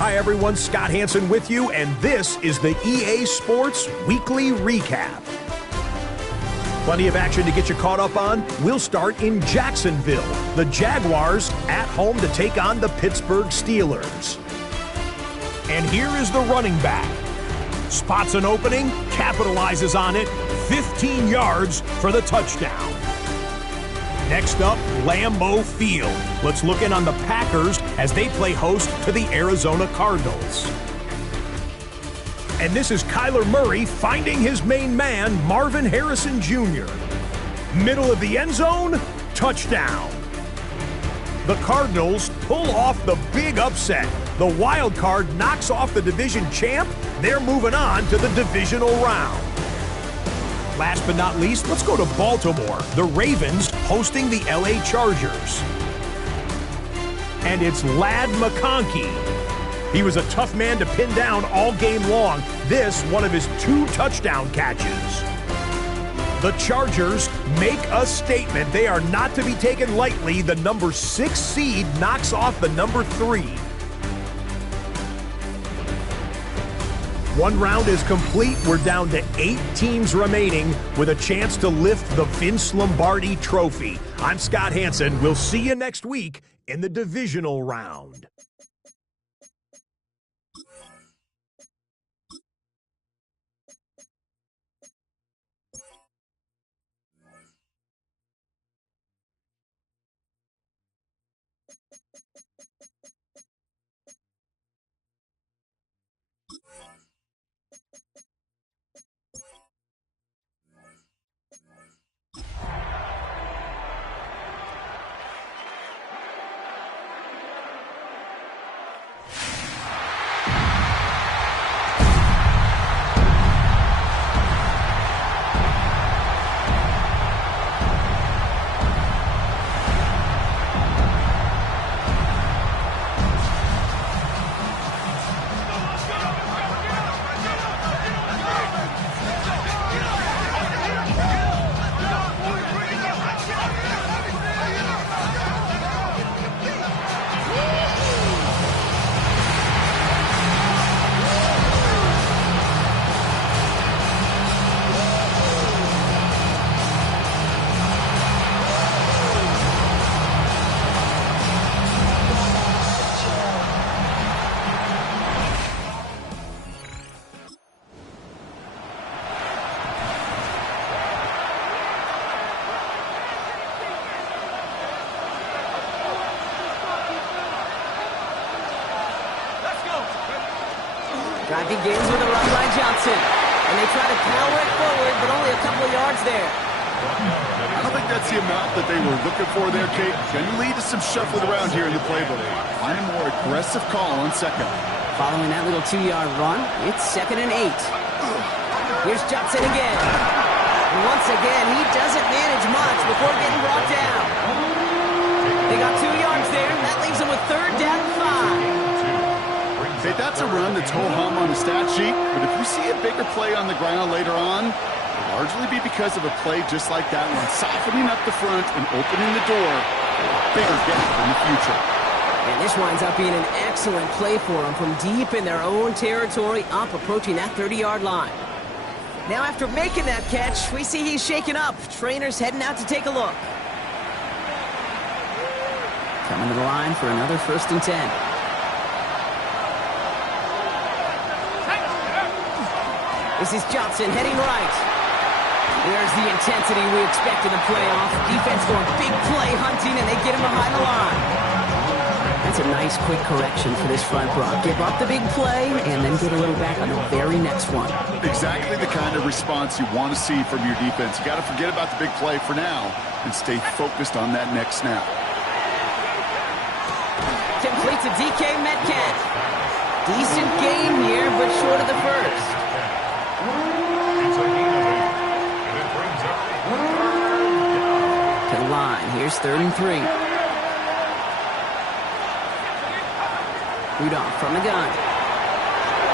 Hi everyone, Scott Hansen with you, and this is the EA Sports Weekly Recap. Plenty of action to get you caught up on. We'll start in Jacksonville. The Jaguars at home to take on the Pittsburgh Steelers. And here is the running back. Spots an opening, capitalizes on it, 15 yards for the touchdown. Next up, Lambeau Field. Let's look in on the Packers as they play host to the Arizona Cardinals. And this is Kyler Murray finding his main man, Marvin Harrison Jr. Middle of the end zone, touchdown. The Cardinals pull off the big upset. The wild card knocks off the division champ. They're moving on to the divisional round. Last but not least, let's go to Baltimore. The Ravens hosting the LA Chargers. And it's Ladd McConkey. He was a tough man to pin down all game long. This, one of his 2 touchdown catches. The Chargers make a statement. They are not to be taken lightly. The number 6 seed knocks off the number 3. One round is complete. We're down to 8 teams remaining with a chance to lift the Vince Lombardi Trophy. I'm Scott Hansen. We'll see you next week in the divisional round. Drive begins with a run by Johnson. And they try to power it forward, but only a couple of yards there. I don't think that's the amount that they were looking for there, Kate. Going to lead to some shuffling around here in the playbook. Find a more aggressive call on second. Following that little 2-yard run, it's 2nd and 8. Here's Johnson again. And once again, he doesn't manage much before getting brought down. They got 2 yards there, and that leaves them with 3rd down and 5. Hey, that's a run that's ho-hum on the stat sheet, but if you see a bigger play on the ground later on, it'll largely be because of a play just like that one, softening up the front and opening the door for a bigger gap in the future. And this winds up being an excellent play for them from deep in their own territory, up approaching that 30-yard line. Now after making that catch, we see he's shaken up. Trainer's heading out to take a look. Coming to the line for another 1st and 10. This is Johnson heading right. There's the intensity we expect in the playoff. Defense going big play hunting, and they get him behind the line. That's a nice quick correction for this front block. Give up the big play, and then get a little back on the very next one. Exactly the kind of response you want to see from your defense. You got to forget about the big play for now and stay focused on that next snap. Complete to DK Metcalf. Decent game here, but short of the first. To the line. Here's 3rd and 3. Rudolph from the gun.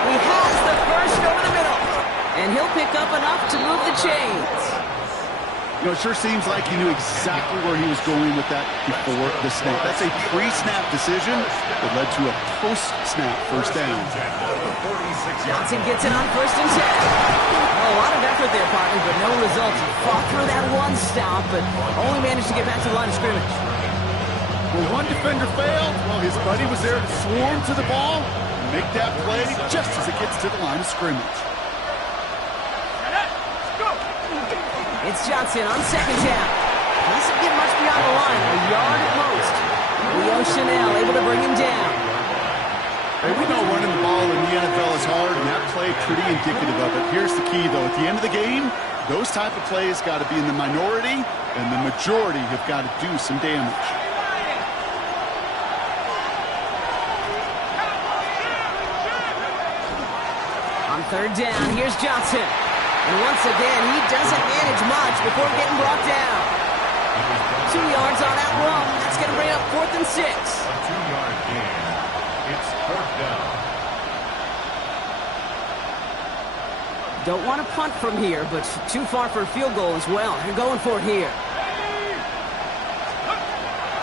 He has the first over the middle. And he'll pick up enough to move the chains. You know, it sure seems like he knew exactly where he was going with that before the snap. That's a pre-snap decision that led to a post-snap first down. Johnson gets it on 1st and 10. Oh, a lot of effort there, partner, but no results. He fought through that one stop, but only managed to get back to the line of scrimmage. Well, one defender failed. Well, his buddy was there to swarm to the ball and make that play just as it gets to the line of scrimmage. It's Johnson on 2nd down. Doesn't get much beyond the line, a yard at most. Leo Chanel able to bring him down. Hey, we know running the ball in the NFL is hard, and that play pretty indicative of it. Here's the key, though. At the end of the game, those type of plays got to be in the minority, and the majority have got to do some damage. On 3rd down, here's Johnson. And once again, he doesn't manage much before getting brought down. 2 yards on that run. That's going to bring up 4th and 6. A 2-yard gain. It's 4th down. Don't want to punt from here, but too far for a field goal as well. They're going for it here.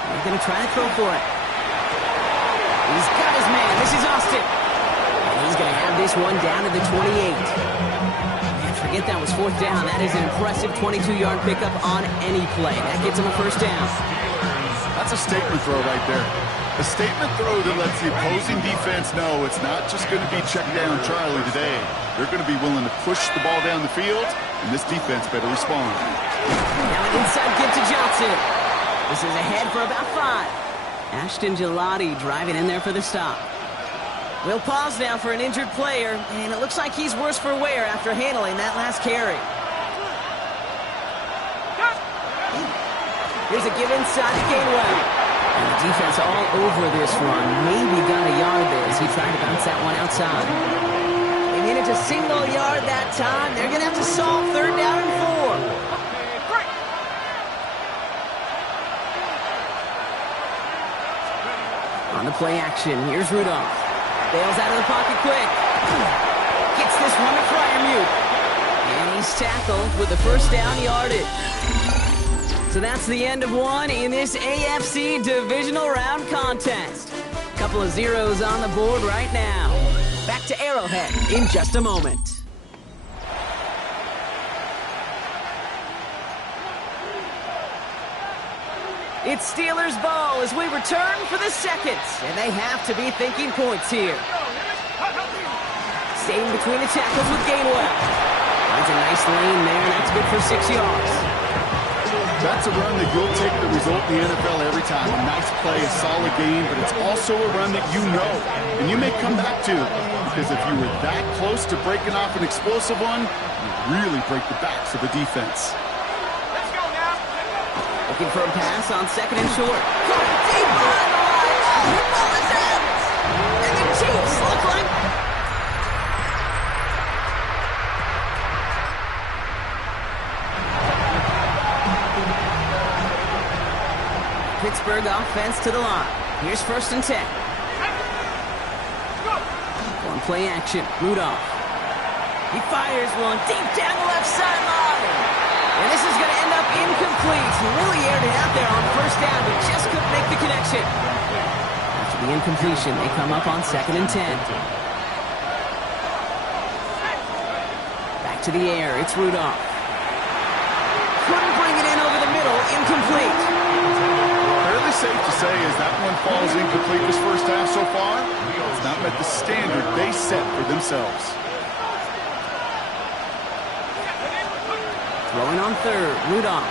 They're going to try to throw for it. He's got his man. This is Austin. And he's going to have this one down to the 28. Forget that was 4th down. That is an impressive 22-yard pickup on any play. That gets him a 1st down. That's a statement throw right there. A statement throw that lets the opposing defense know it's not just going to be check down Charlie today. They're going to be willing to push the ball down the field, and this defense better respond. Now an inside give to Johnson. This is ahead for about 5. Ashton Gelati driving in there for the stop. We'll pause now for an injured player, and it looks like he's worse for wear after handling that last carry. Here's a give inside to Gainwell. And the defense all over this run. Maybe got a yard there as he tried to bounce that one outside. They managed a single yard that time. They're going to have to solve 3rd down and 4. On the play action, here's Rudolph. Bails out of the pocket quick. Gets this one to Fryermuth. And he's tackled with the 1st down yardage. So that's the end of one in this AFC divisional round contest. Couple of zeros on the board right now. Back to Arrowhead in just a moment. It's Steelers ball as we return for the 2nd, and they have to be thinking points here. Staying between the tackles with Gainwell. Finds a nice lane there, and that's good for 6 yards. That's a run that you'll take the result in the NFL every time. A nice play, a solid game, but it's also a run that you know, and you may come back to, because if you were that close to breaking off an explosive one, you really break the backs of the defense. Looking for a pass on 2nd and short. Going deep behind the line. Oh, the ball is out. And the Chiefs look like... Pittsburgh offense to the line. Here's 1st and 10. On play action, Rudolph. He fires one deep down the left sideline. And this is going to end up incomplete. He really aired it out there on 1st down, but just couldn't make the connection. After the incompletion, they come up on 2nd and 10. Back to the air, it's Rudolph. Couldn't bring it in over the middle, incomplete. Fairly safe to say as that one falls incomplete this 1st half so far, it's not met the standard they set for themselves. Throwing on 3rd, Rudolph.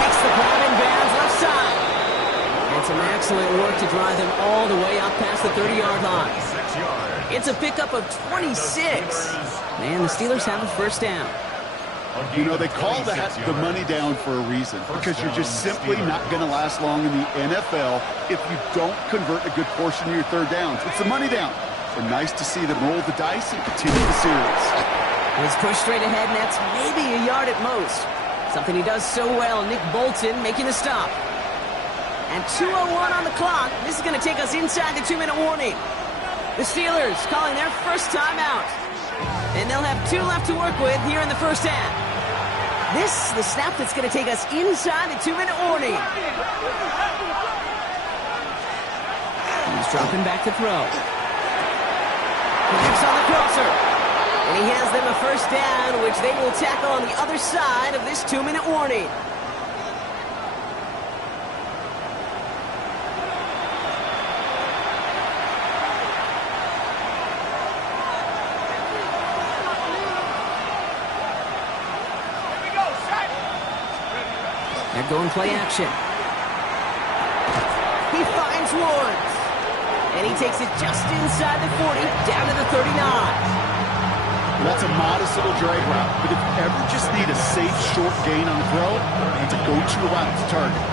Makes the grab in bounds left side. And some excellent work to drive them all the way up past the 30-yard line. It's a pickup of 26. Man, the Steelers have a 1st down. You know, they call that the money down for a reason, because you're just simply not going to last long in the NFL if you don't convert a good portion of your 3rd downs. It's the money down. And nice to see them roll the dice and continue the series. He's pushed straight ahead, and that's maybe a yard at most. Something he does so well, Nick Bolton making the stop. And 2:01 on the clock. This is going to take us inside the 2-minute warning. The Steelers calling their first timeout. And they'll have 2 left to work with here in the 1st half. This is the snap that's going to take us inside the 2-minute warning. He's dropping back to throw. Connects on the crosser. And he has them a first down, which they will tackle on the other side of this 2-minute warning. They're going play action. He finds Woods. And he takes it just inside the 40, down to the 39. That's a modest little drag route, but if you ever just need a safe, short gain on the throw, it's a go-to route to target.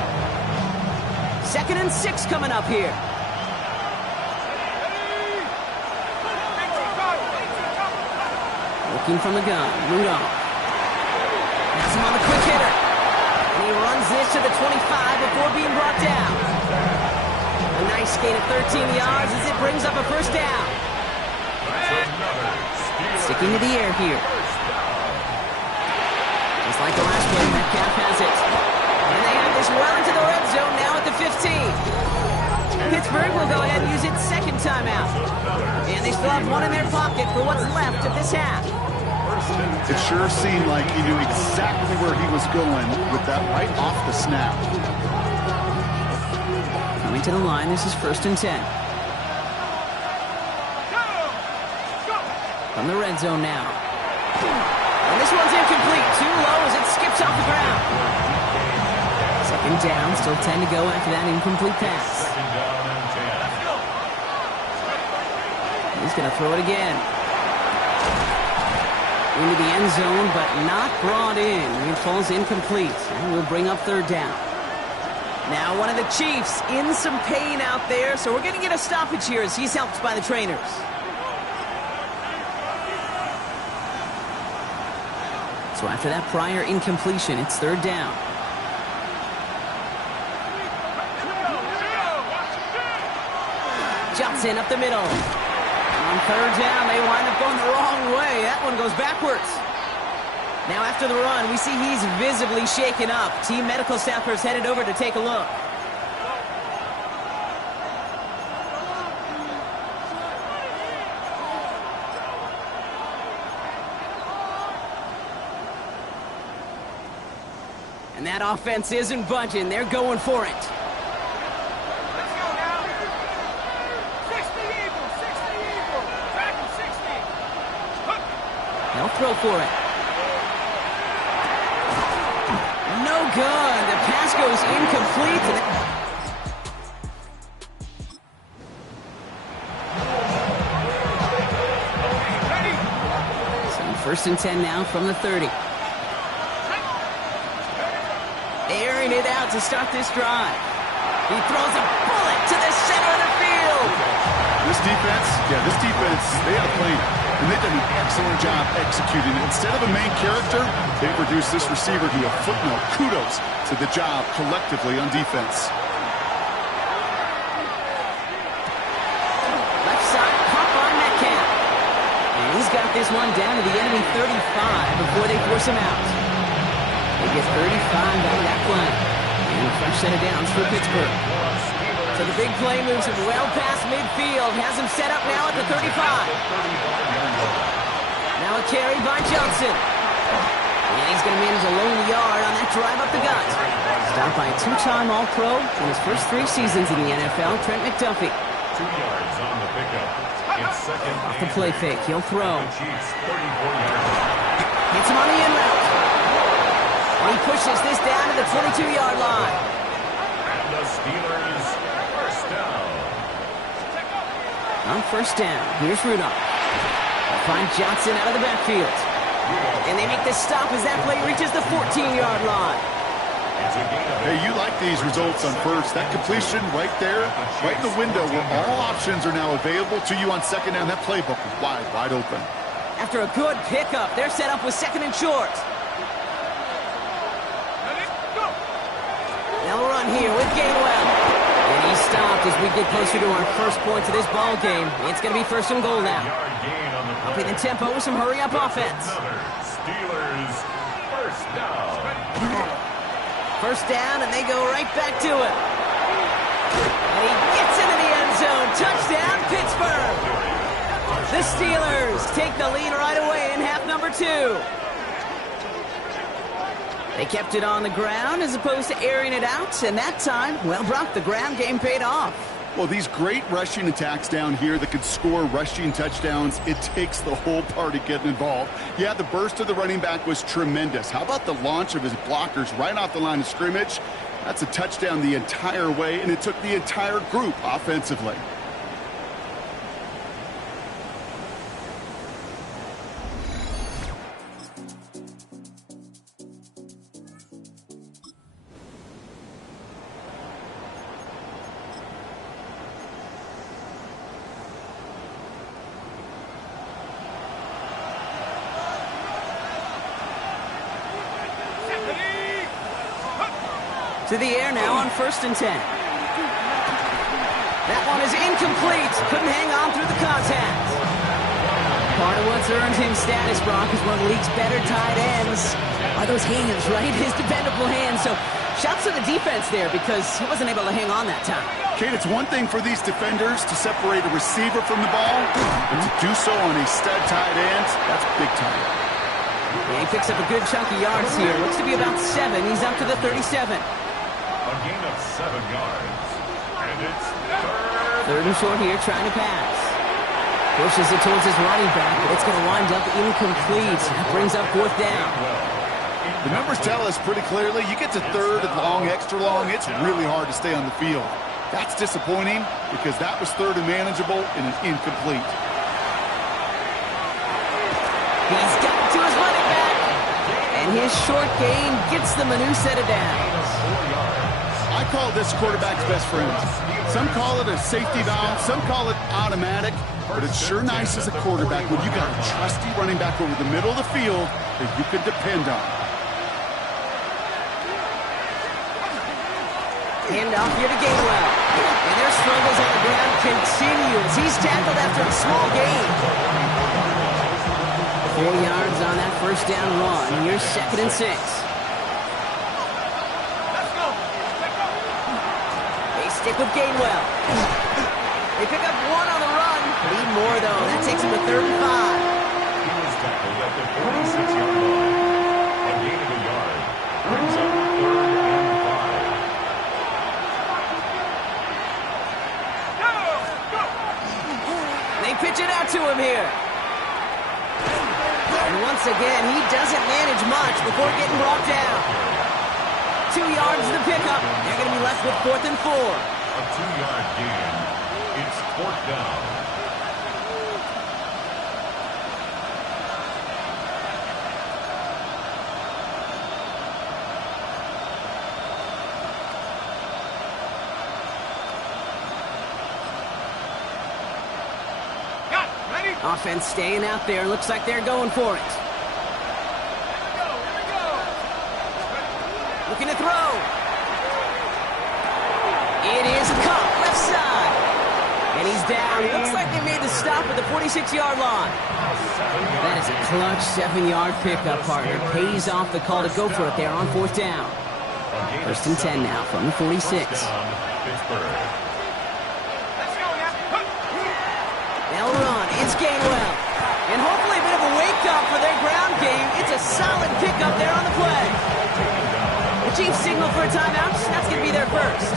2nd and 6 coming up here. Looking from the gun, Rudolph. Has him on the quick hitter. And he runs this to the 25 before being brought down. A nice gain of 13 yards as it brings up a first down. Sticking to the air here. Just like the last play, Metcalf has it. And they have this well into the red zone now at the 15. Pittsburgh will go ahead and use its second timeout. And they still have one in their pocket for what's left of this half. It sure seemed like he knew exactly where he was going with that right off the snap. Coming to the line, this is 1st and 10. From the red zone now. And this one's incomplete. Too low as it skips off the ground. 2nd down, still 10 to go after that incomplete pass. He's going to throw it again. Into the end zone, but not brought in. It falls incomplete, and we'll bring up 3rd down. Now one of the Chiefs in some pain out there, so we're going to get a stoppage here as he's helped by the trainers. So after that prior incompletion, it's 3rd down. Johnson up the middle. On 3rd down, they wind up going the wrong way. That one goes backwards. Now after the run, we see he's visibly shaken up. Team medical staffers headed over to take a look. And that offense isn't budging. They're going for it. They'll throw for it. No good. The pass goes incomplete. So 1st and 10 now from the 30. Airing it out to start this drive. He throws a bullet to the center of the field. This defense, they have a plan. And they've done an excellent job executing it. Instead of a main character, they've reduced this receiver to a footnote. Kudos to the job collectively on defense. Left side, pop on Metcalf. And he's got this one down to the enemy 35 before they force him out. They get 35 out of that play. And a fresh set of downs for Pittsburgh. So the big play moves him well past midfield. Has him set up now at the 35. Now a carry by Johnson. And he's going to manage a lone yard on that drive up the gut. Stopped by a 2-time All-Pro in his first 3 seasons in the NFL, Trent McDuffie. 2 yards on the pickup. It's 2nd. Off the play fake, he'll throw. Chiefs 34 yards. Hits him on the in route. And he pushes this down to the 22-yard line. And the Steelers, first down. On 1st down, here's Rudolph. They'll find Johnson out of the backfield. And they make the stop as that play reaches the 14-yard line. Hey, you like these results on 1st. That completion right there, right in the window where all options are now available to you on 2nd down. That playbook is wide open. After a good pickup, they're set up with 2nd and short. They'll run here with Gainwell. And he's stopped as we get closer to our first points of this ball game. It's going to be 1st and goal now. Upping the tempo with some hurry-up offense. Steelers, first First down. First down, and they go right back to it. And he gets into the end zone. Touchdown, Pittsburgh. The Steelers take the lead right away in half number 2. They kept it on the ground as opposed to airing it out, and that time, well, Brock, the ground game paid off. Well, these great rushing attacks down here that could score rushing touchdowns, it takes the whole party getting involved. Yeah, the burst of the running back was tremendous. How about the launch of his blockers right off the line of scrimmage? That's a touchdown the entire way, and it took the entire group offensively. To the air now on 1st and 10. That one is incomplete. Couldn't hang on through the contact. Part of what's earned him status, Brock, is one of the league's better tight ends. Are those hands, right? His dependable hands. So shouts to the defense there because he wasn't able to hang on that time. Kate, it's one thing for these defenders to separate a receiver from the ball, but to do so on a stud tight end, that's big time. Yeah, he picks up a good chunk of yards here. Looks to be about 7. He's up to the 37. A gain of 7 yards. And it's Third and short here, trying to pass. Pushes it towards his running back, but it's going to wind up incomplete. Brings up 4th down. The numbers tell us pretty clearly, you get to 3rd and long, extra long, it's really hard to stay on the field. That's disappointing because that was 3rd and manageable and an incomplete. He's got to his running back. And his short gain gets them a new set of downs. I call this quarterback's best friend. Some call it a safety valve, some call it automatic, but it's sure nice as a quarterback when you got a trusty running back over the middle of the field that you can depend on. Handoff here to Gainwell. And their struggles on the ground continue as he's tackled after a small gain. 4 yards on that first down run. Here's 2nd and 6. Stick with Gainwell. They pick up 1 on the run. Need more, though. That takes him to 3rd and 5. He was tackled at the 46-yard line. A gain of a yard. Brings up 3rd and 5. They pitch it out to him here. And once again, he doesn't manage much before getting brought down. 2 yards to pick up. They're going to be left with 4th and 4. A 2-yard gain. It's 4th down. Offense staying out there. Looks like they're going for it. Looking to throw. It is caught left side. And he's down. Looks like they made the stop at the 46-yard line. That is a clutch 7-yard pickup, partner. Pays off the call to go for it there on 4th down. 1st and 10 now from the 46. They'll run. It's Gainwell. And hopefully a bit of a wake-up for their ground game. It's a solid pickup there on the play. The Chiefs signal for a timeout. That's going to be their first.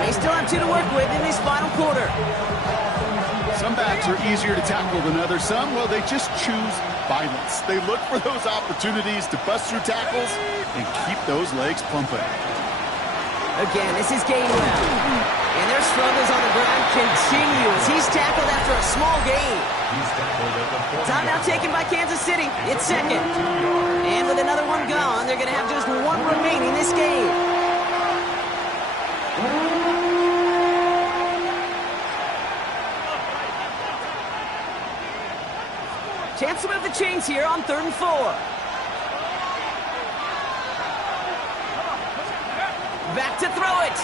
They still have 2 to work with in this final quarter. Some backs are easier to tackle than others. Some, well, they just choose violence. They look for those opportunities to bust through tackles and keep those legs pumping. Again, this is Gainwell. And their struggles on the ground continue as he's tackled after a small gain. Timeout taken by Kansas City. It's 2nd. And with another one gone, they're going to have just 1 remaining this game. Chance to move the chains here on 3rd and 4. Back to throw it.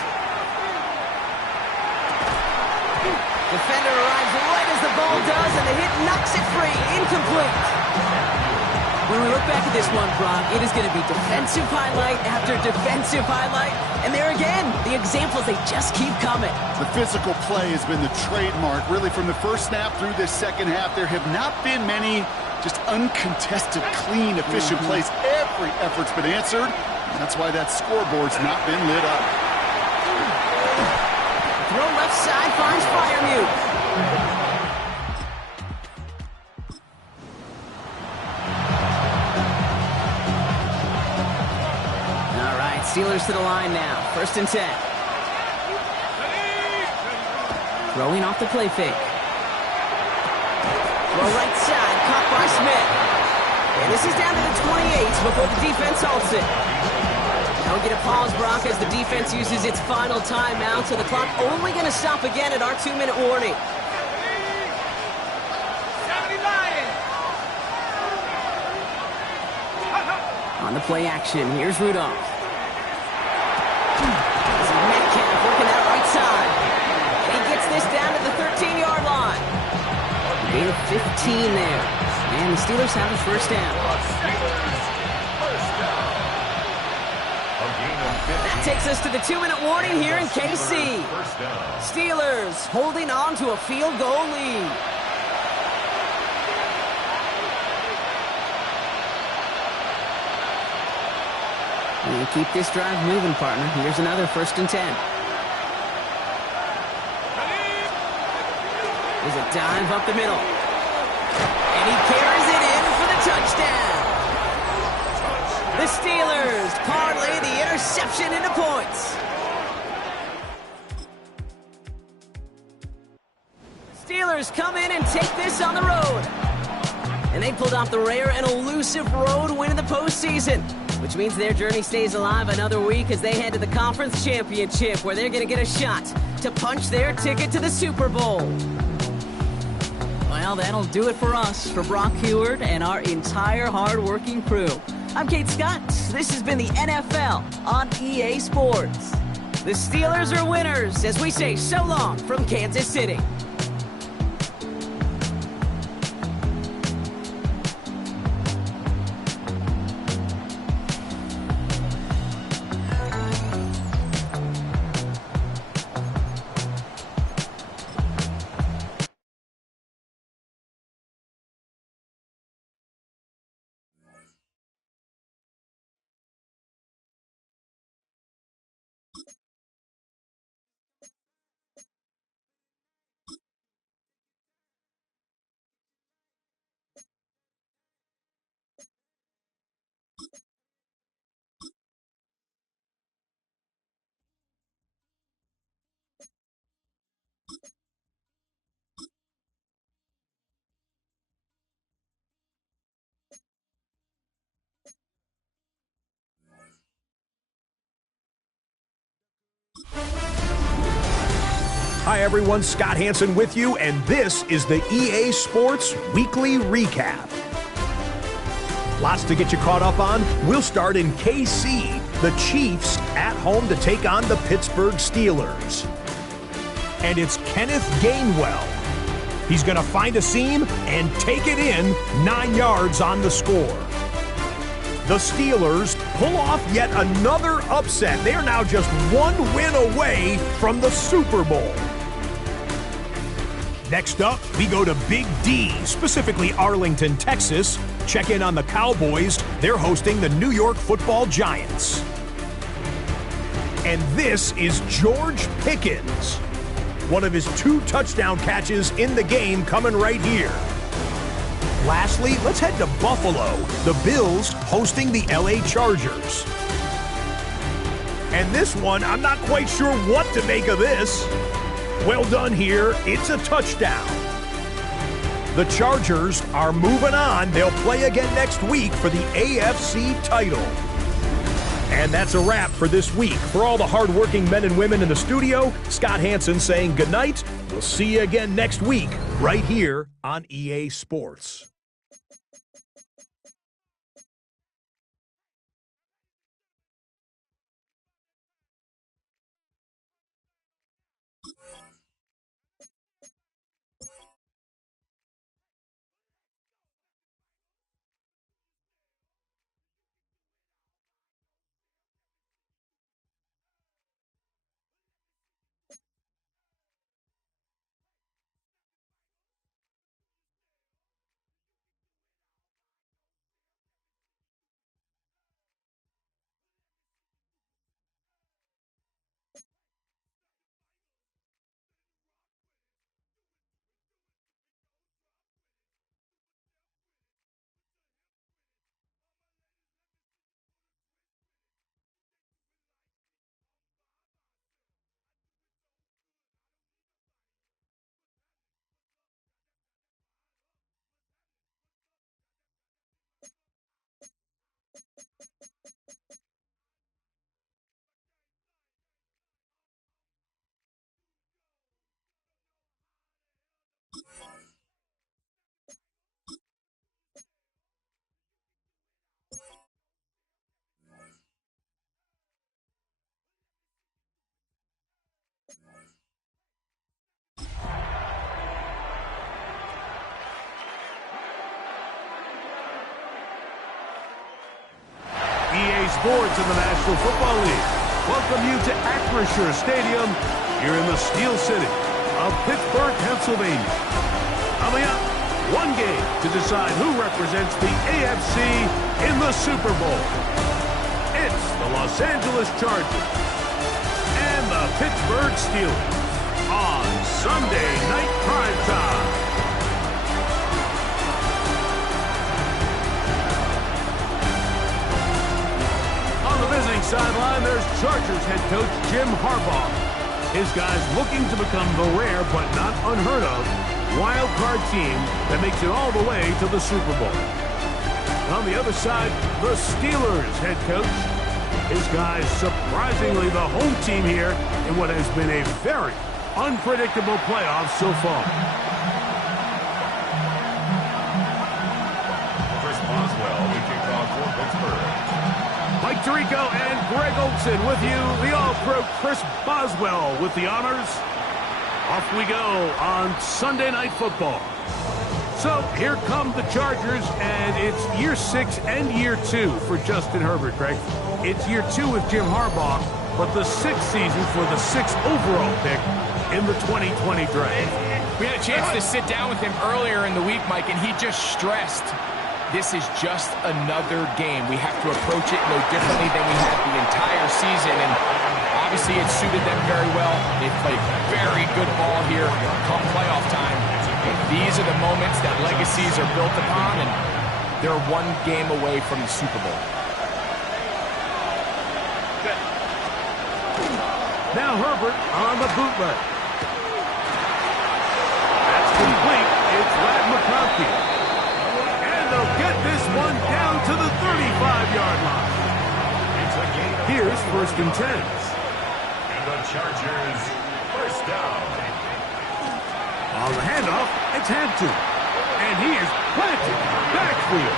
Defender arrives right as the ball does, and the hit knocks it free. Incomplete. When we look back at this one, Brock, it is going to be defensive highlight after defensive highlight. And there again, the examples, they just keep coming. The physical play has been the trademark. Really, from the first snap through this second half, there have not been many just uncontested, clean, efficient plays. Every effort's been answered. That's why that scoreboard's not been lit up. Throw left side finds Freiermuth. All right, Steelers to the line now. 1st and 10. Throwing off the play fake. Throw right side, caught by Smith. And this is down to the 28 before the defense halts it. Now we get a pause, Brock, as the defense uses its final timeout, so the clock only going to stop again at our 2-minute warning. On the play action, here's Rudolph. This is Metcalf working that right side. And he gets this down to the 13-yard line. Gain of 15 there. And the Steelers have a 1st down. That takes us to the 2-minute warning here in KC. Steelers holding on to a field goal lead. And keep this drive moving, partner. Here's another 1st and 10. There's a dive up the middle. And he carries it in for the touchdown. The Steelers parlay the interception into points. The Steelers come in and take this on the road. And they pulled off the rare and elusive road win in the postseason, which means their journey stays alive another week as they head to the conference championship, where they're going to get a shot to punch their ticket to the Super Bowl. Well, that'll do it for us, for Brock Heward and our entire hard-working crew. I'm Kate Scott. This has been the NFL on EA Sports. The Steelers are winners as we say so long from Kansas City. Hi everyone, Scott Hansen with you, and this is the EA Sports Weekly Recap. Lots to get you caught up on. We'll start in KC. The Chiefs at home to take on the Pittsburgh Steelers. And it's Kenneth Gainwell. He's going to find a seam and take it in, 9 yards on the score. The Steelers pull off yet another upset. They are now just 1 win away from the Super Bowl. Next up, we go to Big D, specifically Arlington, Texas. Check in on the Cowboys. They're hosting the New York Football Giants. And this is George Pickens. One of his 2 touchdown catches in the game coming right here. Lastly, let's head to Buffalo. The Bills hosting the LA Chargers. And this one, I'm not quite sure what to make of this. Well done here. It's a touchdown. The Chargers are moving on. They'll play again next week for the AFC title. And that's a wrap for this week. For all the hardworking men and women in the studio, Scott Hansen saying goodnight. We'll see you again next week right here on EA Sports. sports in the National Football League. Welcome you to Acrisure Stadium here in the Steel City of Pittsburgh, Pennsylvania. Coming up, one game to decide who represents the AFC in the Super Bowl. It's the Los Angeles Chargers and the Pittsburgh Steelers on Sunday Night Primetime. On the visiting sideline, there's Chargers head coach Jim Harbaugh. His guys looking to become the rare but not unheard of wild card team that makes it all the way to the Super Bowl. On the other side, the Steelers head coach. His guys surprisingly the home team here in what has been a very unpredictable playoffs so far. Chris Boswell, we kick off for Pittsburgh. Mike Tirico and Greg Olson with you. The All-Pro Chris Boswell with the honors. Off we go on Sunday Night Football. So here come the Chargers, and it's year 6 and year 2 for Justin Herbert, Greg. It's year 2 with Jim Harbaugh, but the 6th season for the 6th overall pick in the 2020 draft. We had a chance to sit down with him earlier in the week, Mike, and he just stressed this is just another game. We have to approach it no differently than we had the entire season, and obviously it suited them very well. They played very good ball here come playoff time. These are the moments that legacies are built upon, and they're one game away from the Super Bowl. Now Herbert on the bootleg. That's complete. It's Ladd McConkey. And they'll get this one down to the 35-yard line. Here's 1st and 10. And the Chargers, first down. On the handoff, it's Hampton. And he is planted. Backfield.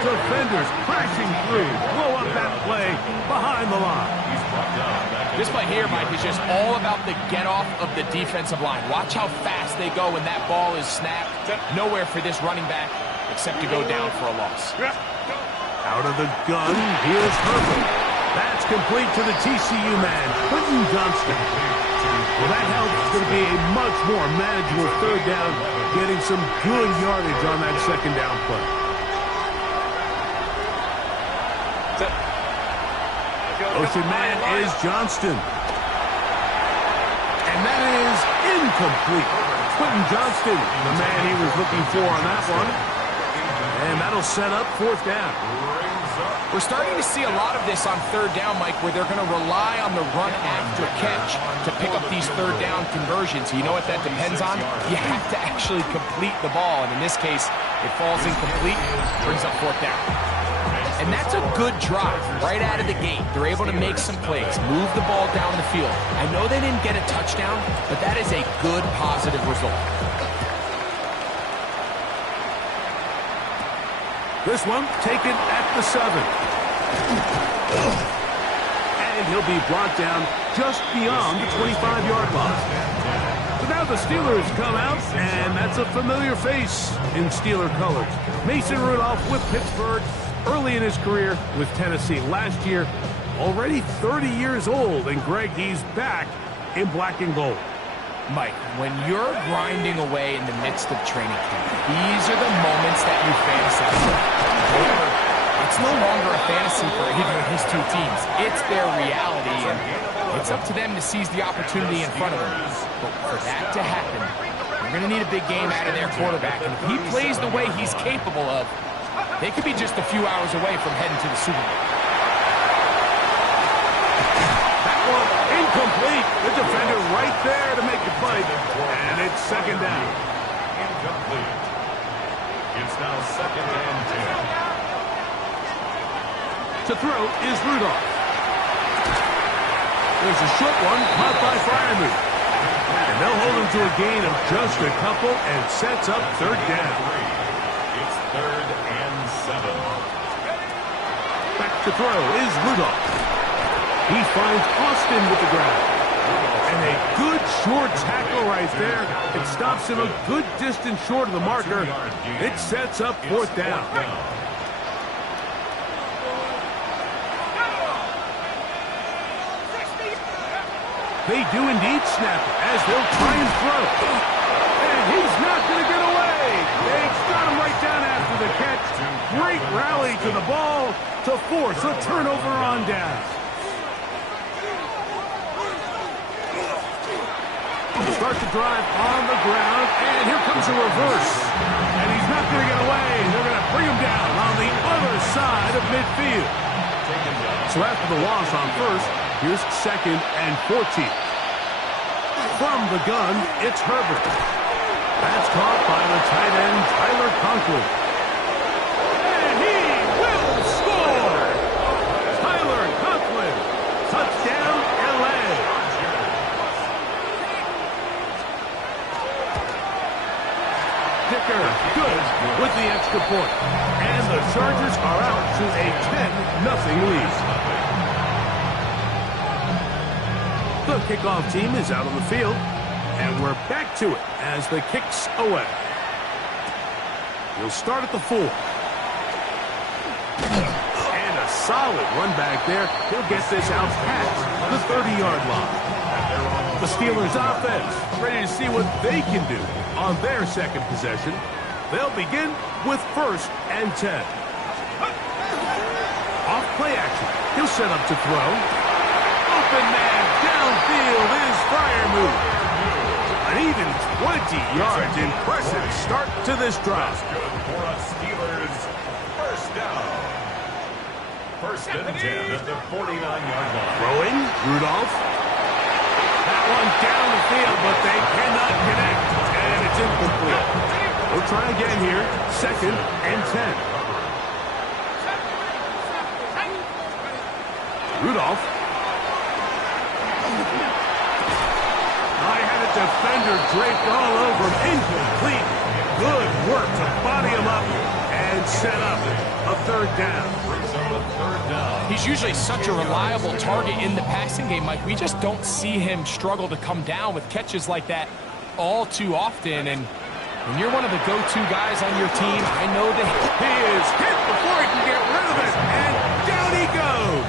Defenders crashing through. Blow up that play behind the line. He's brought down. This play here, Mike, is just all about the get-off of the defensive line. Watch how fast they go when that ball is snapped. Nowhere for this running back except to go down for a loss. Out of the gun, here's Herbert. That's complete to the TCU man, Quentin Johnston. Well, that helps. It's going to be a much more manageable 3rd down, getting some good yardage on that 2nd down play. Ocean man is Johnston. And that is incomplete. Quentin Johnston, the man he was looking for on that one. And that'll set up 4th down. We're starting to see a lot of this on 3rd down, Mike, where they're going to rely on the run after catch to pick up these 3rd down conversions. You know what that depends on? You have to actually complete the ball. And in this case, it falls incomplete, brings up 4th down. And that's a good drive right out of the gate. They're able to make some plays, move the ball down the field. I know they didn't get a touchdown, but that is a good, positive result. This one taken at the 7. And he'll be brought down just beyond the 25-yard line. So now the Steelers come out, and that's a familiar face in Steeler colors. Mason Rudolph with Pittsburgh. Early in his career with Tennessee last year, already 30 years old, and Greg, he's back in black and gold. Mike, when you're grinding away in the midst of training camp, these are the moments that you fantasize about. However, it's no longer a fantasy for either of his two teams. It's their reality, and it's up to them to seize the opportunity in front of them. But for that to happen, they're going to need a big game out of their quarterback, and if he plays the way he's capable of, they could be just a few hours away from heading to the Super Bowl. That one incomplete. The defender right there to make the play. And it's 2nd down. Incomplete. It's now 2nd and 10. To throw is Rudolph. There's a short one caught by Freiermuth. And they'll hold him to a gain of just a couple and sets up 3rd down. It's 3rd and 7. Back to throw is Rudolph. He finds Austin with the ground. And a good short tackle right there. It stops him a good distance short of the marker. It sets up 4th down. They do indeed snap it as they'll try and throw. And he's not going to get away. They've got him right down after the catch. Great rally to the ball to force a turnover on down. Start the drive on the ground, and here comes a reverse. And he's not going to get away. They're going to bring him down on the other side of midfield. So after the loss on first, here's 2nd and 14. From the gun, it's Herbert. That's caught by the tight end, Tyler Conklin. And he will score! Tyler Conklin, touchdown, L.A. Dicker, good with the extra point. And the Chargers are out to a 10-0 lead. The kickoff team is out on the field, and we're back to it as the kick's away. He'll start at the 4. And a solid run back there. He'll get this out past the 30-yard line. The Steelers offense ready to see what they can do on their second possession. They'll begin with 1st and 10. Off play action. He'll set up to throw. Open man downfield is Freiermuth. An even 20 yards. Impressive start to this drive. For a Steelers first down. 1st and 10 at the 49-yard line. Throwing, Rudolph. That one down the field, but they cannot connect. And it's incomplete. We'll try again here. 2nd and 10. Rudolph. I had a defender draped all over him. Incomplete. Good work to body him up and set up a 3rd down. He's usually such a reliable target in the passing game, Mike. We just don't see him struggle to come down with catches like that all too often. And when you're one of the go-to guys on your team, I know that he is hit before he can get rid of it. And down he goes.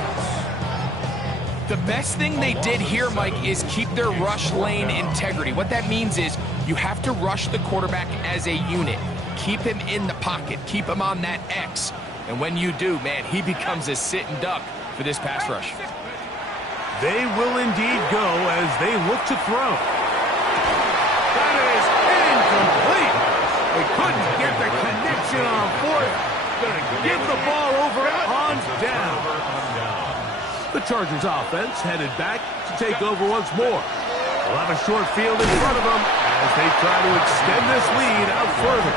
The best thing they did here, Mike, is keep their rush lane integrity. What that means is you have to rush the quarterback as a unit. Keep him in the pocket. Keep him on that X. And when you do, man, he becomes a sitting duck for this pass rush. They will indeed go as they look to throw. That is incomplete. They couldn't get the connection on 4th. Going to give the ball over on down. The Chargers offense headed back to take over once more. They'll have a short field in front of them as they try to extend this lead out further.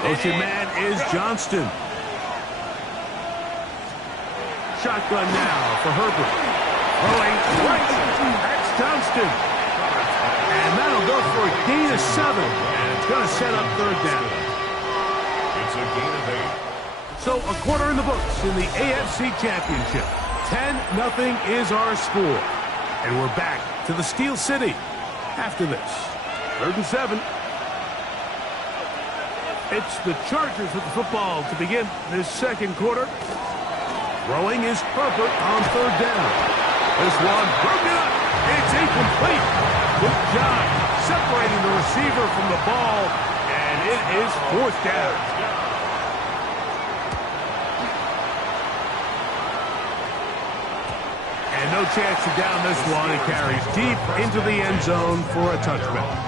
Motion man is Johnston. Shotgun now for Herbert. Throwing right. That's Johnston. And that'll go for a gain of 7. And it's going to set up 3rd down. It's a gain of 8. So a quarter in the books in the AFC Championship. 10-0 is our score. And we're back to the Steel City after this. 3rd and 7. It's the Chargers with the football to begin this second quarter. Throwing is Herbert on 3rd down. This one broken up. It's incomplete. Good job separating the receiver from the ball, and it is 4th down. And no chance to down this one. It carries deep into the end zone for a touchback.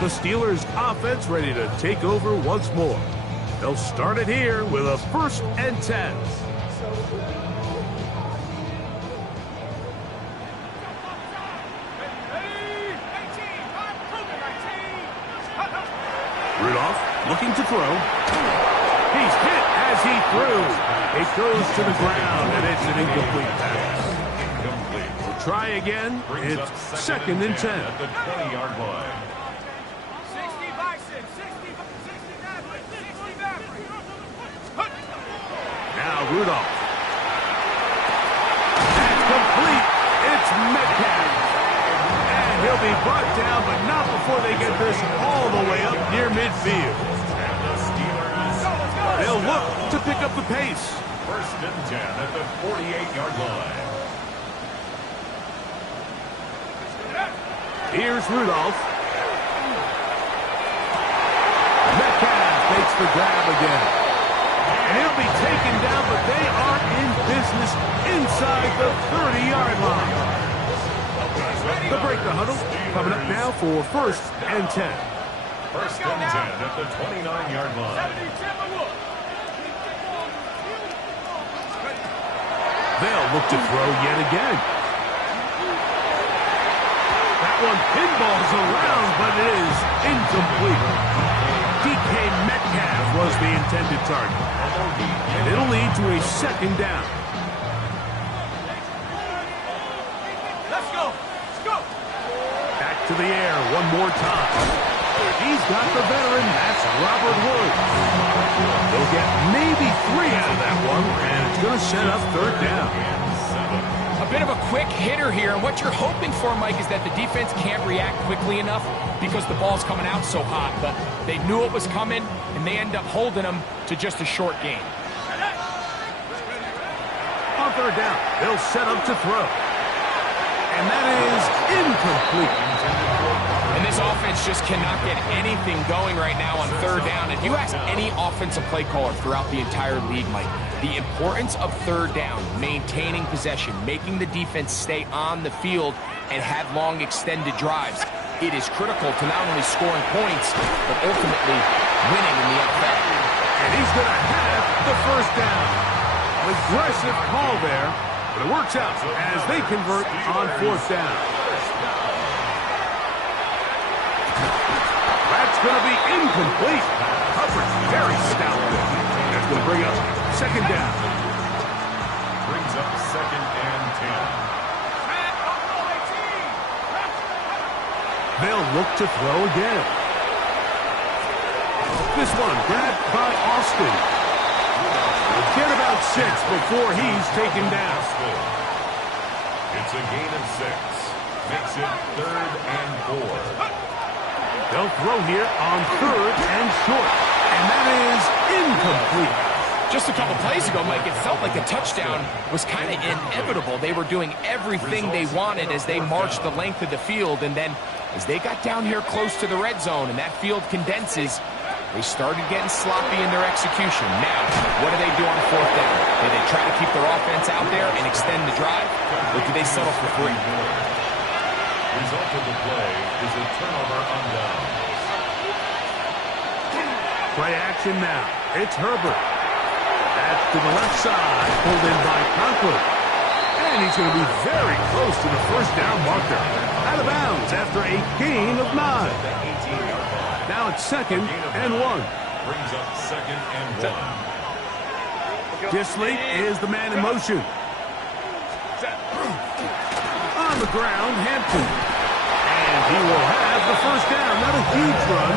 The Steelers offense ready to take over once more. They'll start it here with a 1st and 10. Rudolph looking to throw. He's hit as he threw. It goes to the ground, and it's an incomplete pass. We'll try again. It's 2nd and 10. At the 20-yard line. Now Rudolph. That's complete. It's Metcalf. And he'll be brought down, but not before they get this all the way up near midfield. They'll look pick up the pace. First and 10 at the 48-yard line. Here's Rudolph. Metcalf makes the grab again. And he'll be taken down, but they are in business inside the 30-yard line. The break the huddle coming up now for first and 10. First and 10 at the 29-yard line. They'll look to throw yet again. That one pinballs around, but it is incomplete. DK Metcalf was the intended target. And it'll lead to a second down. Let's go. Back to the air one more time. He's got the veteran. That's Robert Woods. They'll get maybe 3 out of that one, and it's going to set up third down. A bit of a quick hitter here, and what you're hoping for, Mike, is that the defense can't react quickly enough because the ball's coming out so hot. But they knew it was coming, and they end up holding them to just a short gain. On third down, they'll set up to throw. And that is incomplete. And this offense just cannot get anything going right now on third down. If you ask any offensive play caller throughout the entire league, Mike, the importance of third down, maintaining possession, making the defense stay on the field and have long extended drives, it is critical to not only scoring points, but ultimately winning in the NFL. And he's going to have the first down. Aggressive call there, but it works out as they convert on fourth down. That's going to be incomplete. Coverage very stout there. That's going to bring up second down. Brings up second and 10. They'll look to throw again. This one grabbed by Austin. We'll get about 6 before he's taken down. It's a gain of 6. Makes it third and 4. They'll throw here on third and short. And that is incomplete. Just a couple plays ago, Mike, it felt like a touchdown was kind of inevitable. They were doing everything they wanted as they marched the length of the field. And then as they got down here close to the red zone and that field condenses, they started getting sloppy in their execution. Now, what do they do on fourth down? Do they try to keep their offense out there and extend the drive? Or do they settle for 3? Result of the play is a turnover on downs. Play action now. It's Herbert. That's to the left side, pulled in by Conklin. And he's going to be very close to the first down marker. Out of bounds after a gain of 9. Now it's second and 1. Brings up second and 1. Disley is the man in motion. On the ground, Hampton. And he will have the first down. Not a huge run,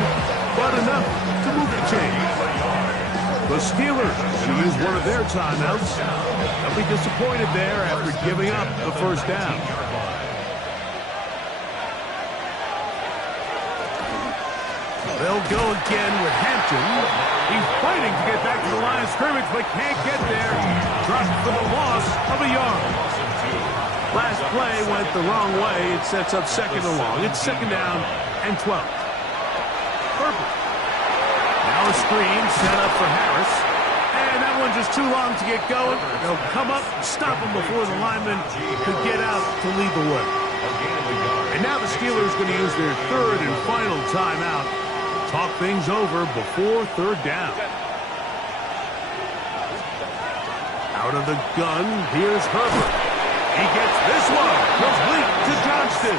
but enough to move the chains. The Steelers going to use one of their timeouts. They'll be disappointed there after giving up the first down. They'll go again with Hampton. He's fighting to get back to the line of scrimmage, but can't get there. Dropped for the loss of a yard. Last play went the wrong way. It sets up second and long. It's second down and 12. Herbert. Now a screen set up for Harris. And that one just too long to get going. They'll come up and stop him before the lineman could get out to lead the way. And now the Steelers going to use their third and final timeout. Talk things over before third down. Out of the gun, here's Herbert. He gets this one. Complete to Johnston.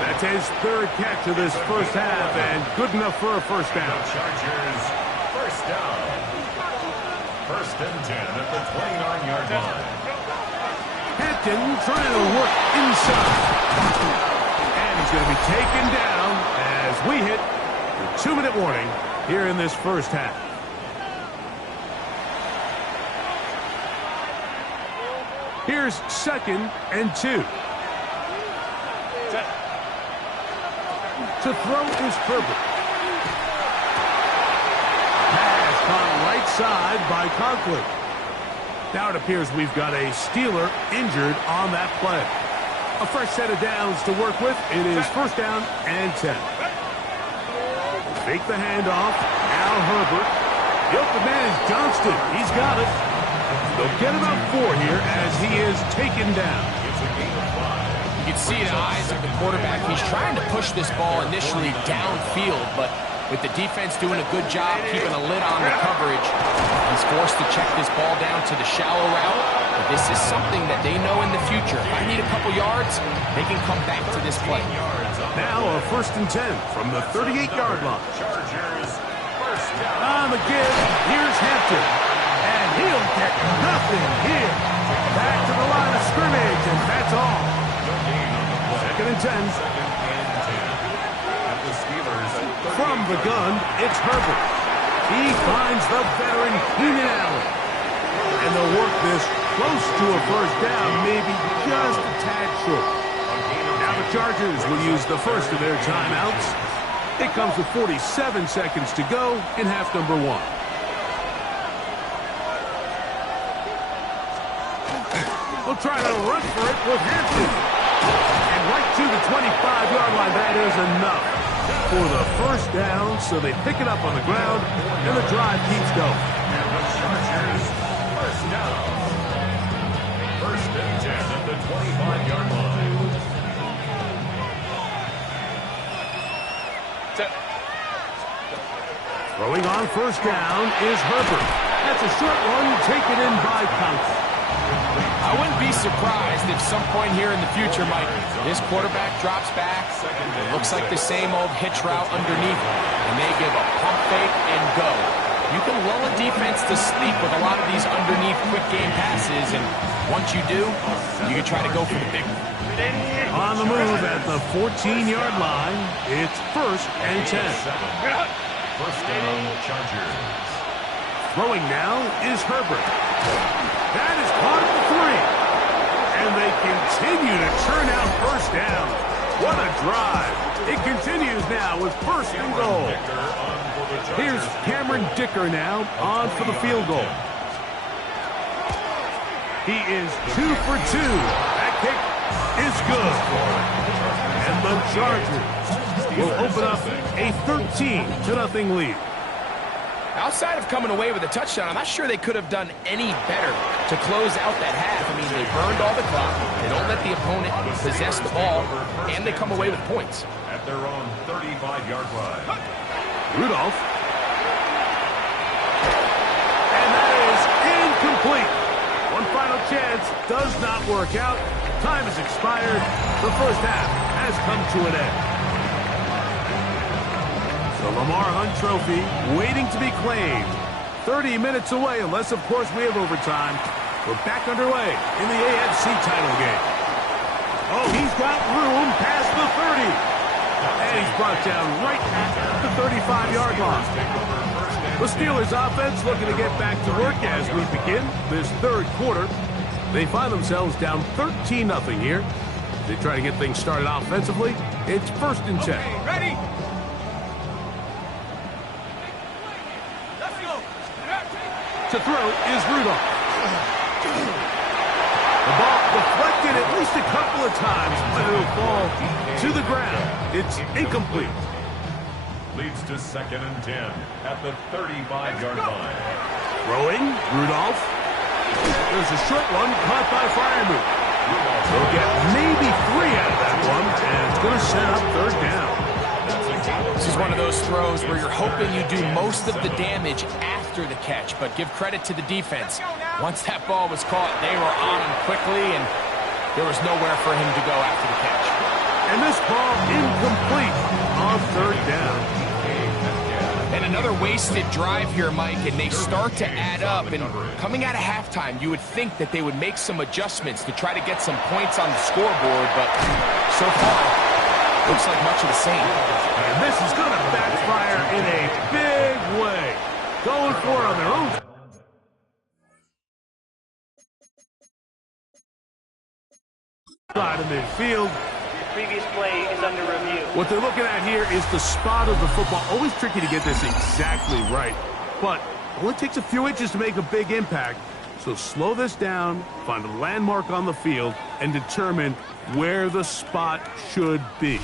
That's his third catch of this first half, and good enough for a first down. Chargers, first down. First and 10 at the 29-yard line. Hampton trying to work inside. And he's going to be taken down as we hit the 2-minute warning here in this first half. Here's second and 2. To throw is Herbert. Pass caught right side by Conklin. Now it appears we've got a Steeler injured on that play. A fresh set of downs to work with. It is first down and 10. Fake the handoff. Now Herbert. The open man is Johnston. He's got it. They'll get about 4 here as he is taken down. You can see the eyes of the quarterback. He's trying to push this ball initially downfield, but with the defense doing a good job keeping a lid on the coverage, he's forced to check this ball down to the shallow route. But this is something that they know in the future. If I need a couple yards, they can come back to this play. Now a first and 10 from the 38-yard line. On the give, here's Hampton. And he'll get nothing here. Back to the line of scrimmage, and that's all. Second and 10. From the gun, it's Herbert. He finds the veteran Keenan Allen. And they'll work this close to a first down, maybe just a tad short. Now the Chargers will use the first of their timeouts. It comes with 47 seconds to go in half number 1. They'll try to run for it with Hampton. And right to the 25-yard line, that is enough for the first down, so they pick it up on the ground, and the drive keeps going. And the Chargers, first down. First and 10 at the 25-yard line. Throwing on first down is Herbert. That's a short one taken in by Conklin. I wouldn't be surprised if some point here in the future, Mike, this quarterback drops back. It looks like the same old hitch route underneath, and they give a pump fake and go. You can lull a defense to sleep with a lot of these underneath quick game passes, and once you do, you can try to go for the big one. On the move at the 14-yard line, it's first and 10. First down, Chargers. Throwing now is Herbert. That is caught at the 3. And they continue to churn out first down. What a drive. It continues now with first and goal. Here's Cameron Dicker now on for the field goal. He is 2 for 2. That kick is good. And the Chargers will open up a 13-0 lead. Outside of coming away with a touchdown, I'm not sure they could have done any better to close out that half. I mean, they burned all the clock. They don't let the opponent possess the ball, and they come away with points. At their own 35-yard line. Rudolph. And that is incomplete. One final chance does not work out. Time has expired. The first half has come to an end. The Lamar Hunt Trophy waiting to be claimed. 30 minutes away, unless, of course, we have overtime. We're back underway in the AFC title game. Oh, he's got room past the 30. And he's brought down right at the 35-yard line. The Steelers offense looking to get back to work as we begin this third quarter. They find themselves down 13-0 here. They try to get things started offensively. It's first and 10. Okay, ready? To throw is Rudolph. The ball deflected at least a couple of times, but it'll fall to the ground. It's incomplete. Leads to second and 10 at the 35-yard line. Throwing, Rudolph. There's a short one caught by Freiermuth. They'll get maybe 3 out of that one, and it's going to set up third down. This is one of those throws where you're hoping you do most of the damage after the catch, but give credit to the defense. Once that ball was caught, they were on him quickly, and there was nowhere for him to go after the catch. And this ball incomplete on third down. And another wasted drive here, Mike, and they start to add up. And coming out of halftime, you would think that they would make some adjustments to try to get some points on the scoreboard, but so far, looks like much of the same. And this is going to backfire in a big way. Going for it on their own. Side of midfield. Previous play is under review. What they're looking at here is the spot of the football. Always tricky to get this exactly right. But Only takes a few inches to make a big impact. So slow this down, find a landmark on the field, and determine where the spot should be.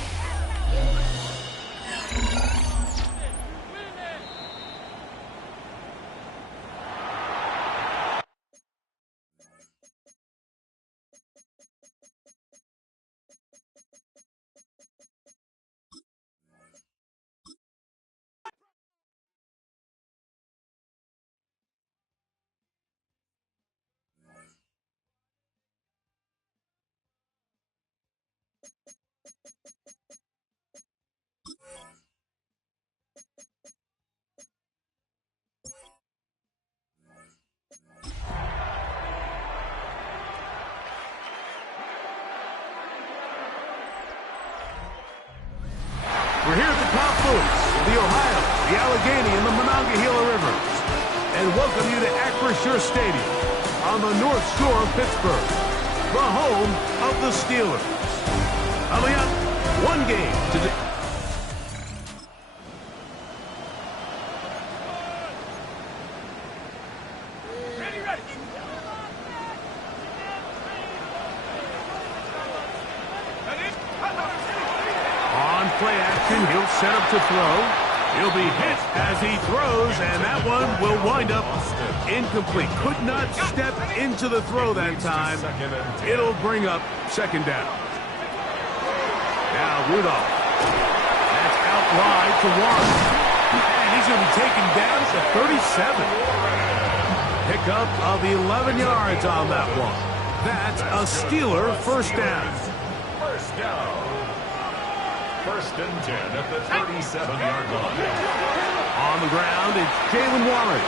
We're here at the confluence of the Ohio, the Allegheny, and the Monongahela Rivers, and welcome you to Acrisure Stadium on the North Shore of Pittsburgh, the home of the Steelers. Coming up, one game to play action, he'll set up to throw. He'll be hit as he throws, and that one will wind up incomplete. Could not step into the throw that time. It'll bring up second down. Now Rudolph. That's out wide to Warren. And he's going to be taken down at the 37. Pickup of 11 yards on that one. That's a Steeler first down. First down. First and 10 at the 37-yard line. On the ground, it's Jalen Warren.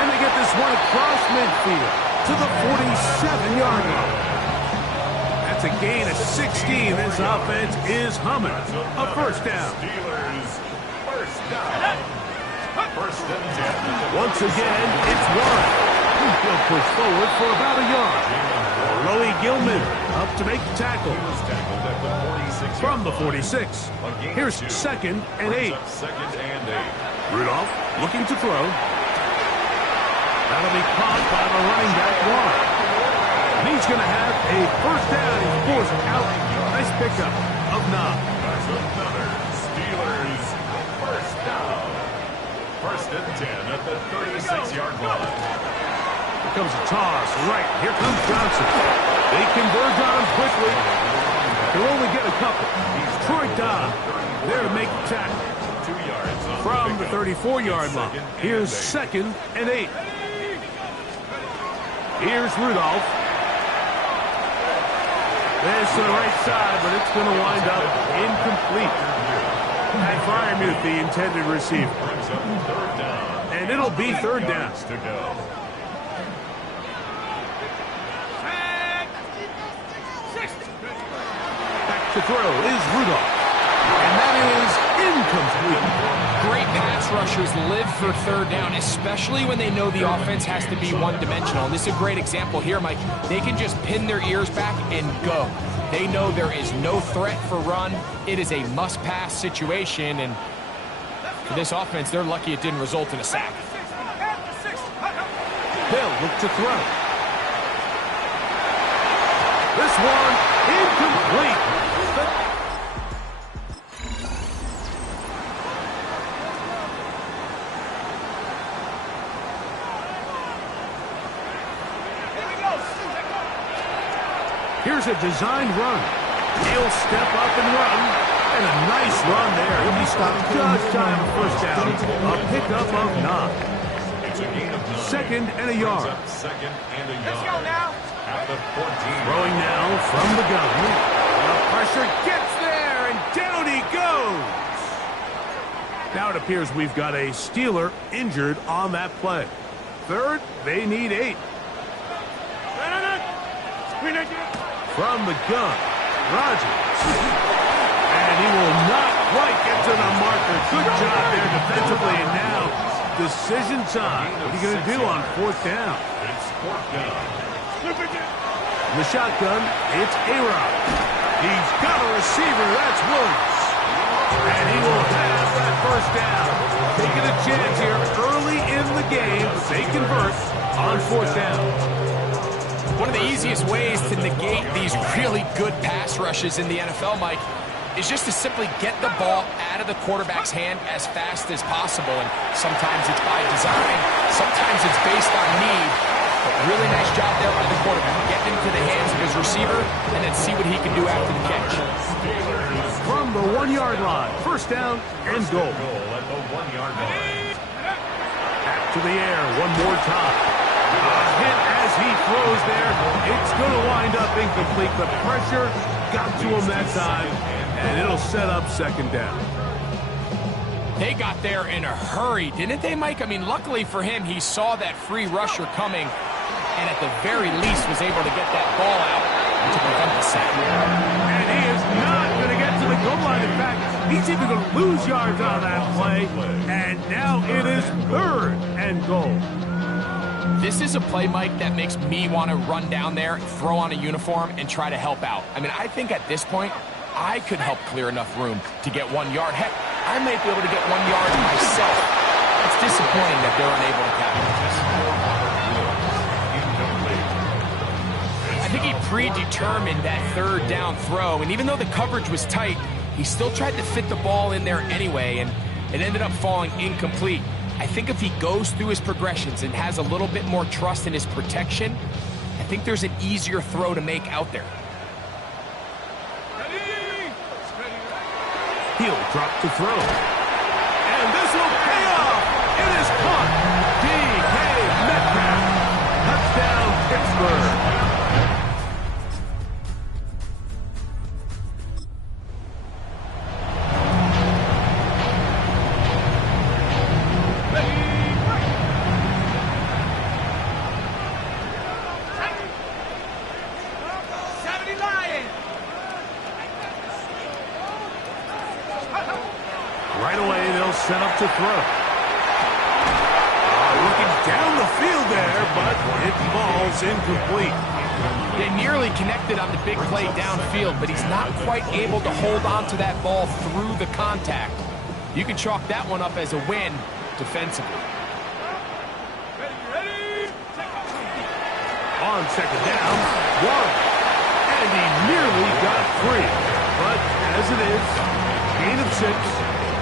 And they get this one across midfield to the 47-yard line. That's a gain of 16. This offense is humming. A first down. Steelers, first down. First and 10. Once again, it's Warren. He'll push forward for about a yard. Roey Gilman up to make the tackle. From the 46. Here's second and 8. Second and 8. Rudolph looking to throw. That'll be caught by the running back, Warren. And he's going to have a first down. He's forced out. Nice pickup of 9. That's another Steelers first down. First and 10 at the 36-yard line. Here comes a toss. Right. Here comes Johnson. They converge on him quickly. He'll only get a couple. Troy Dodd there to make the tackle. 2 yards from the 34-yard line. Here's second and 8. Here's Rudolph. This to the right side, but it's going to wind up incomplete. Pat Fryermuth, the intended receiver. And it'll be third down. To throw is Rudolph. And that is incomplete. Great pass rushers live for third down, especially when they know the offense has to be one-dimensional. And this is a great example here, Mike. They can just pin their ears back and go. They know there is no threat for run. It is a must-pass situation, and for this offense, they're lucky it didn't result in a sack. Hill look to throw. This one incomplete. Here's a designed run. He'll step up and run. And a nice run there. He'll be stopped just shy of first down. A pickup of 9. It's a gain of 9. Second and a yard. Second and a yard. Let's go now. At the 14. Throwing now from the gun. The pressure gets there, and down he goes. Now it appears we've got a Steeler injured on that play. Third, they need 8. From the gun, Rodgers. And he will not quite get to the marker. Good job there defensively. And now, decision time. What are you going to do on fourth down? It's fourth down. In the shotgun, it's A-Rod. He's got a receiver. That's Williams. And he will have that first down. Taking a chance here early in the game. They convert on fourth down. One of the easiest ways to negate these really good pass rushes in the NFL, Mike, is just to simply get the ball out of the quarterback's hand as fast as possible. And sometimes it's by design, sometimes it's based on need. But really nice job there by the quarterback. Getting into the hands of his receiver and then see what he can do after the catch. From the 1-yard line, first down and goal. At the 1-yard line. Back to the air one more time. A hit as he throws there. It's going to wind up incomplete. The pressure got to him that time, and it'll set up second down. They got there in a hurry, didn't they, Mike? I mean, luckily for him, he saw that free rusher coming, and at the very least was able to get that ball out to prevent the sack. And he is not going to get to the goal line. In fact, he's even going to lose yards on that play, and now it is third and goal. This is a play, Mike, that makes me want to run down there, throw on a uniform, and try to help out. I mean, I think at this point, I could help clear enough room to get 1 yard. Heck, I might be able to get 1 yard myself. It's disappointing that they're unable to capitalize. I think he predetermined that third down throw, and even though the coverage was tight, he still tried to fit the ball in there anyway, and it ended up falling incomplete. I think if he goes through his progressions and has a little bit more trust in his protection, I think there's an easier throw to make out there. He'll drop to throw. And this will pay off. It is caught. D.K. Metcalf. Touchdown, Pittsburgh. Right away, they'll set up to throw. Looking down the field there, but it falls incomplete. They nearly connected on the big play downfield, but he's not quite able to hold on to that ball through the contact. You can chalk that one up as a win defensively. On second down, one. And he nearly got free. But as it is, gain of 6.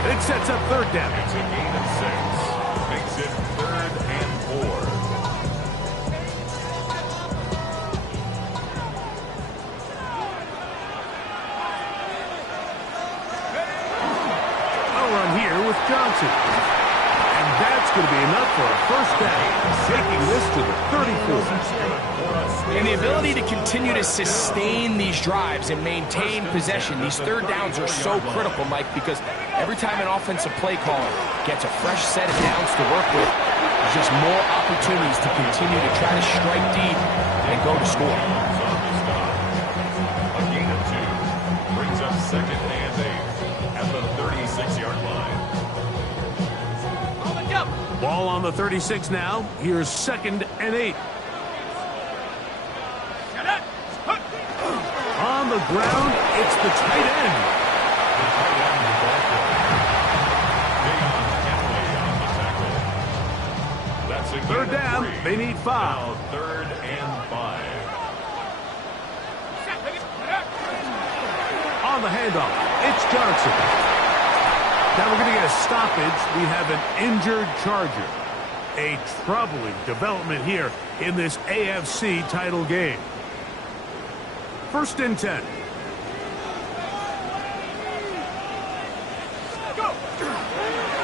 It sets up third down. It's a gain of 6. Makes it 3rd and 4. A run here with Johnson. And that's going to be enough for a first down, taking this to the 34. And the ability to continue to sustain these drives and maintain possession, these third downs are so critical, Mike, because every time an offensive play caller gets a fresh set of downs to work with, there's just more opportunities to continue to try to strike deep and go to score. A gain of 2 brings up 2nd and 8 at the 36-yard line. Ball on the 36 now. Here's 2nd and 8. On the ground, it's the tight end. That's a Third down. They need 5. Now 3rd and 5. On the handoff, it's Johnson. Now we're going to get a stoppage. We have an injured Charger. A troubling development here in this AFC title game. 1st and 10.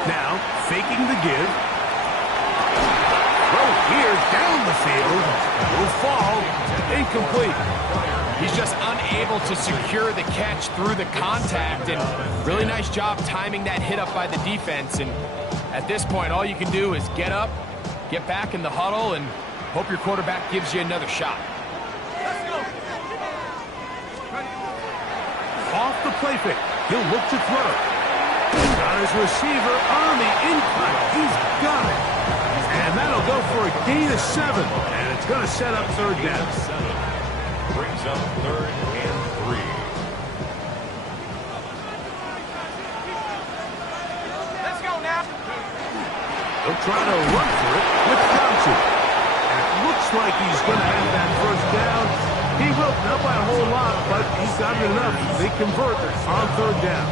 Now, faking the give. Throw here down the field. Will fall. Incomplete. He's just unable to secure the catch through the contact, and really nice job timing that hit up by the defense. And at this point, all you can do is get up, get back in the huddle, and hope your quarterback gives you another shot. Off the play fake. He'll look to throw. Got his receiver on the incline. He's got it. And that'll go for a gain of 7. And it's going to set up third down. Brings up 3rd and 3. He'll try to run for it with Johnson. And it looks like he's going to have that first down. He will, not by a whole lot, but he's got it enough. They convert on third down.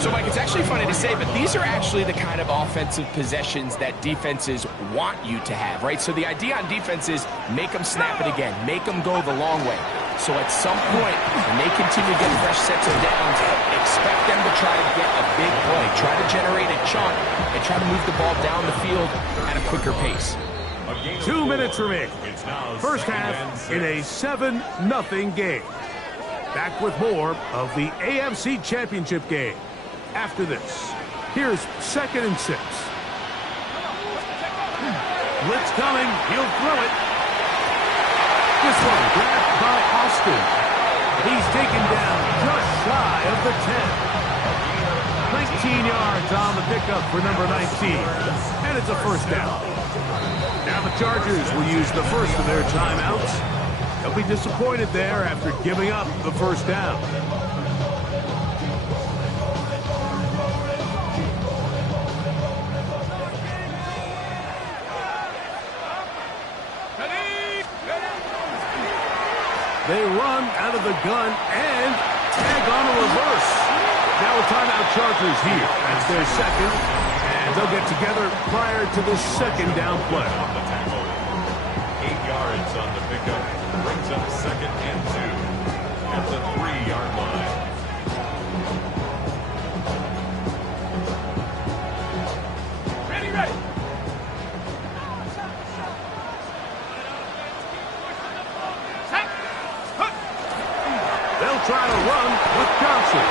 So, Mike, it's actually funny to say, but these are actually the kind of offensive possessions that defenses want you to have, right? So the idea on defense is make them snap it again, make them go the long way. So at some point, when they continue to get fresh sets of downs, expect them to try to get a big play, try to generate a chunk, and try to move the ball down the field at a quicker pace. 2 minutes remaining. First half in a 7-0 game. Back with more of the AFC Championship game. After this, here's 2nd and 6. Blitz coming. He'll throw it. This one grabbed by Austin. He's taken down just shy of the 10. 19 yards on the pickup for number 19. And it's a first down. Now the Chargers will use the first of their timeouts. They'll be disappointed there after giving up the first down. They run out of the gun and tag on a reverse. Now a timeout Chargers here. That's their second. And they'll get together prior to the second down play. 8 yards on the pickup. Brings up 2nd and 2 at the 3-yard line. Ready. They'll try to run with Johnson.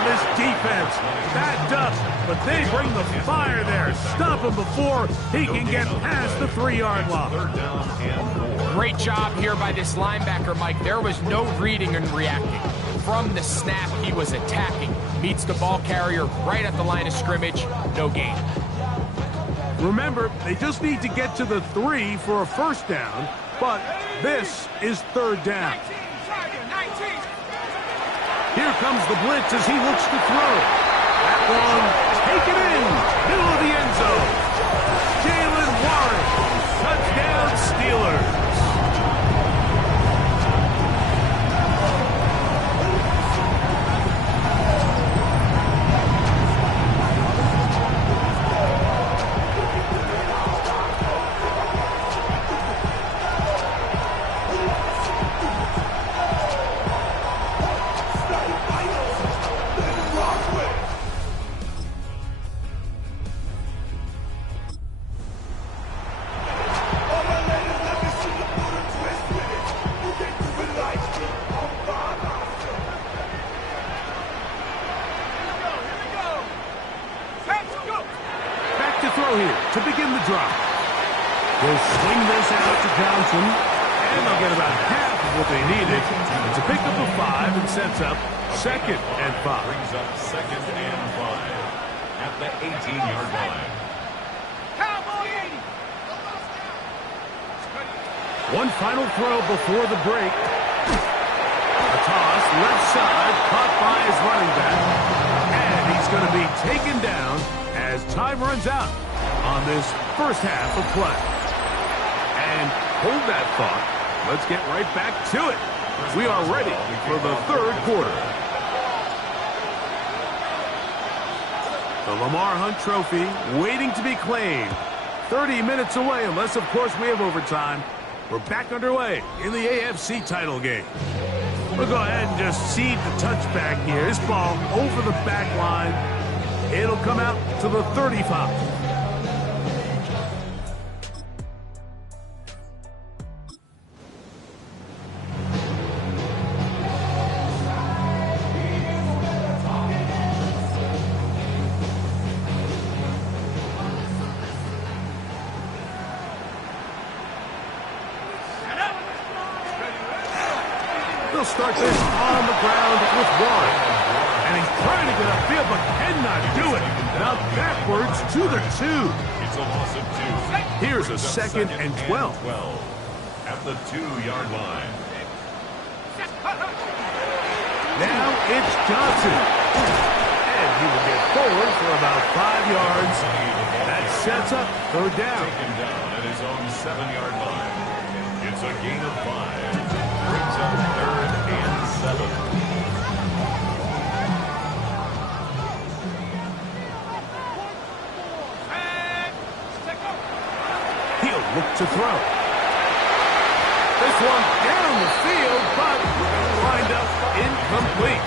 This defense, backed up, but they bring the fire there. Stop him before he can get past the 3-yard line. 3rd down and 4. Great job here by this linebacker, Mike. There was no reading and reacting. From the snap, he was attacking. Meets the ball carrier right at the line of scrimmage. No gain. Remember, they just need to get to the 3 for a first down, but this is 3rd down. Here comes the blitz as he looks to throw. That one taken in, middle of the end zone. Jalen Warren, touchdown Steelers. To begin the drive. They'll swing this out to Johnson, and they'll get about half of what they needed. It's a pickup of 5 and sets up 2nd and 5. Brings up 2nd and 5 at the 18-yard line. One final throw before the break. A toss, left side, caught by his running back. And he's going to be taken down as time runs out on this first half of play. And hold that thought. Let's get right back to it. We are ready for the 3rd quarter. The Lamar Hunt Trophy waiting to be claimed. 30 minutes away, unless, of course, we have overtime. We're back underway in the AFC title game. We'll go ahead and just cede the touchback here. This ball over the back line. It'll come out to the 35. They'll start this on the ground with Warren. And he's trying to get upfield, but cannot do it. Now backwards to the 2. It's a loss of 2. Here's a 2nd and 12. At the 2-yard line. Now it's Johnson. And He will get forward for about 5 yards. That sets up third down. Taken down at his own 7-yard line. It's a gain of 5. Brings up 3rd and 7. He'll look to throw. This one down the field, but lined up incomplete.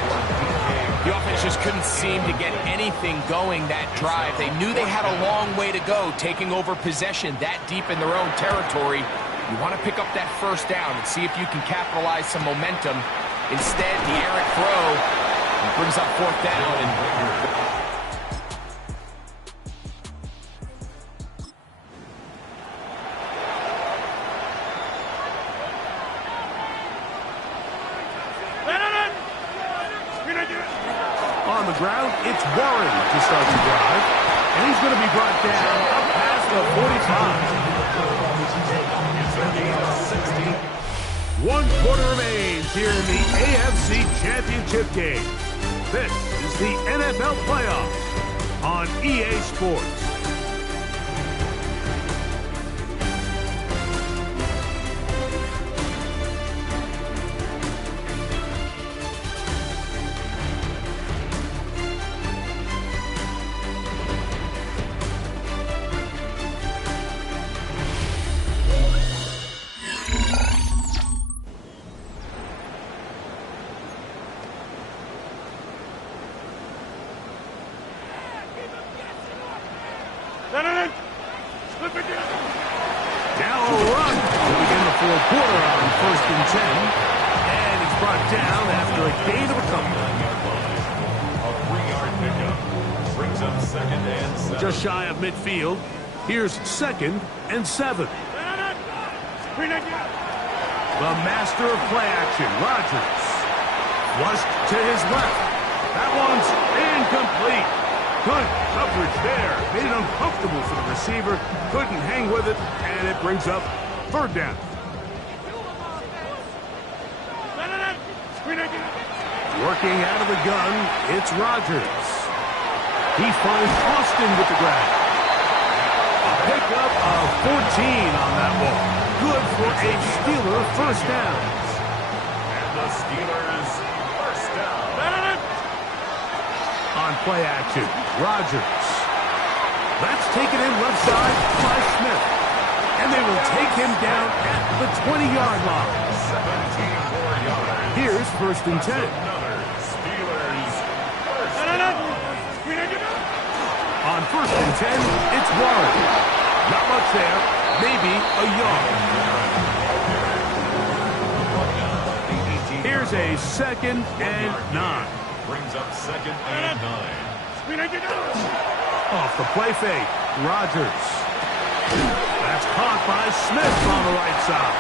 The offense just couldn't seem to get anything going that drive. They knew they had a long way to go, taking over possession that deep in their own territory. You want to pick up that first down and see if you can capitalize some momentum. Instead, the errant throw brings up 4th down. And on the ground, it's Warren to start the drive. And he's going to be brought down up past the 45. 1 quarter remains here in the AFC Championship game. This is the NFL Playoffs on EA Sports. Now a run to begin the 4th quarter on 1st and 10. And he's brought down after a gain of a couple. A 3-yard pickup. Brings up 2nd and 7. Just shy of midfield. Here's 2nd and 7. The master of play action, Rodgers. Flushed to his left. That one's incomplete. Good coverage there. Made it uncomfortable for the receiver. Couldn't hang with it, and it brings up 3rd down. Working out of the gun, it's Rodgers. He finds Austin with the grab. A pickup of 14 on that ball. Good for a Steeler first down. And the Steelers first down. On play action, Rodgers. That's taken in left side by Smith. And they will take him down at the 20-yard line. 17 more yards. Here's 1st and 10. Another Steelers first down. On 1st and 10, it's Warren. Not much there, maybe a yard. Here's a 2nd and 9. Brings up 2nd and 9. Off the play fake, Rodgers. That's caught by Smith on the right side.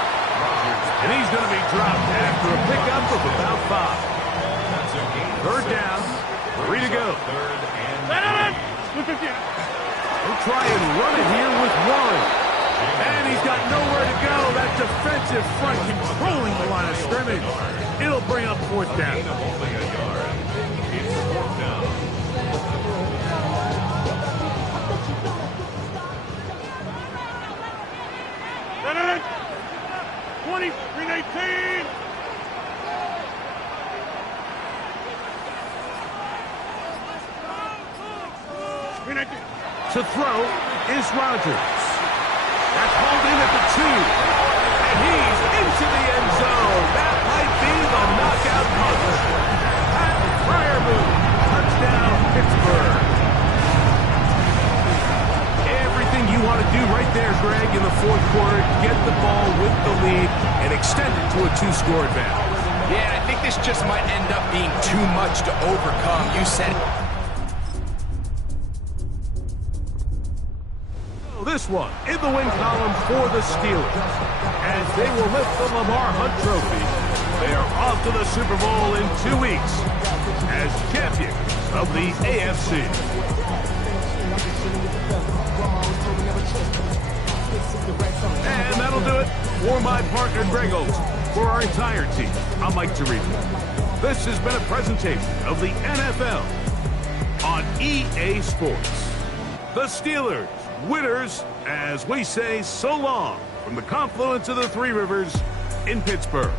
And he's going to be dropped after a pickup of about 5. 3rd down, 3 to go. 3rd and 9. He'll try and run it here with Warren. And he's got nowhere to go. That defensive front controlling the line of scrimmage. It'll bring up 4th down. Gain of only a yard. It's 4th down. To throw is Rodgers. That's hauled in at the 2. And he's into the end zone. That might be the knockout punch. Pat Fryermuth. Touchdown, Pittsburgh. Everything you want to do right there, Greg, in the 4th quarter. Get the ball with the lead and extend it to a 2-score advantage. yeah, I think this just might end up being too much to overcome. You said it. This one in the win column for the Steelers. As they will lift the Lamar Hunt Trophy, they are off to the Super Bowl in 2 weeks as champions of the AFC. And that'll do it for my partner, Greg Olson. For our entire team, I'm Mike Tirico. This has been a presentation of the NFL on EA Sports. The Steelers, winners, as we say so long from the confluence of the Three Rivers in Pittsburgh.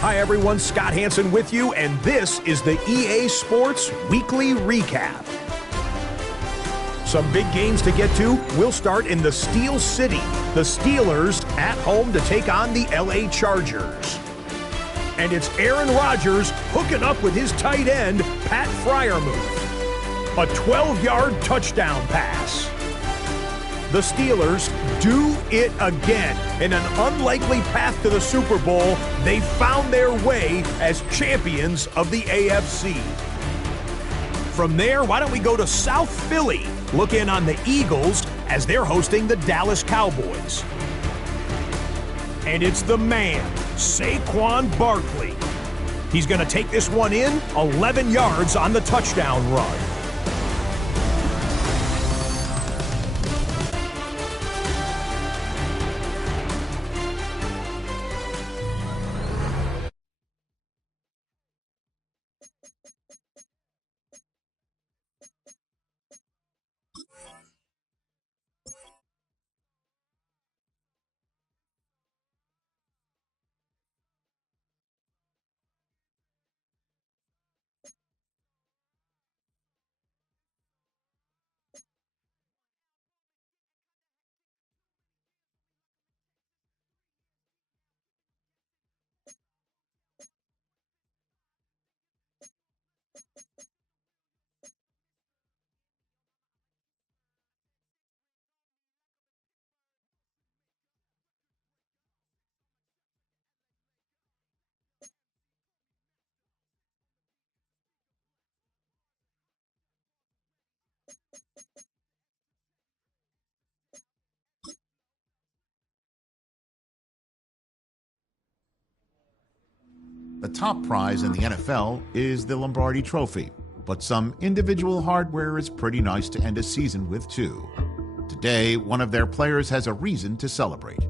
Hi everyone, Scott Hansen with you, and this is the EA Sports Weekly Recap. Some big games to get to. We'll start in the Steel City. The Steelers at home to take on the LA Chargers. And it's Aaron Rodgers hooking up with his tight end, Pat Freiermuth. A 12-yard touchdown pass. The Steelers do it again. In an unlikely path to the Super Bowl, they found their way as champions of the AFC. From there, why don't we go to South Philly? Look in on the Eagles as they're hosting the Dallas Cowboys. And it's the man, Saquon Barkley. He's going to take this one in, 11 yards on the touchdown run. The top prize in the NFL is the Lombardi Trophy, but some individual hardware is pretty nice to end a season with too. Today, one of their players has a reason to celebrate.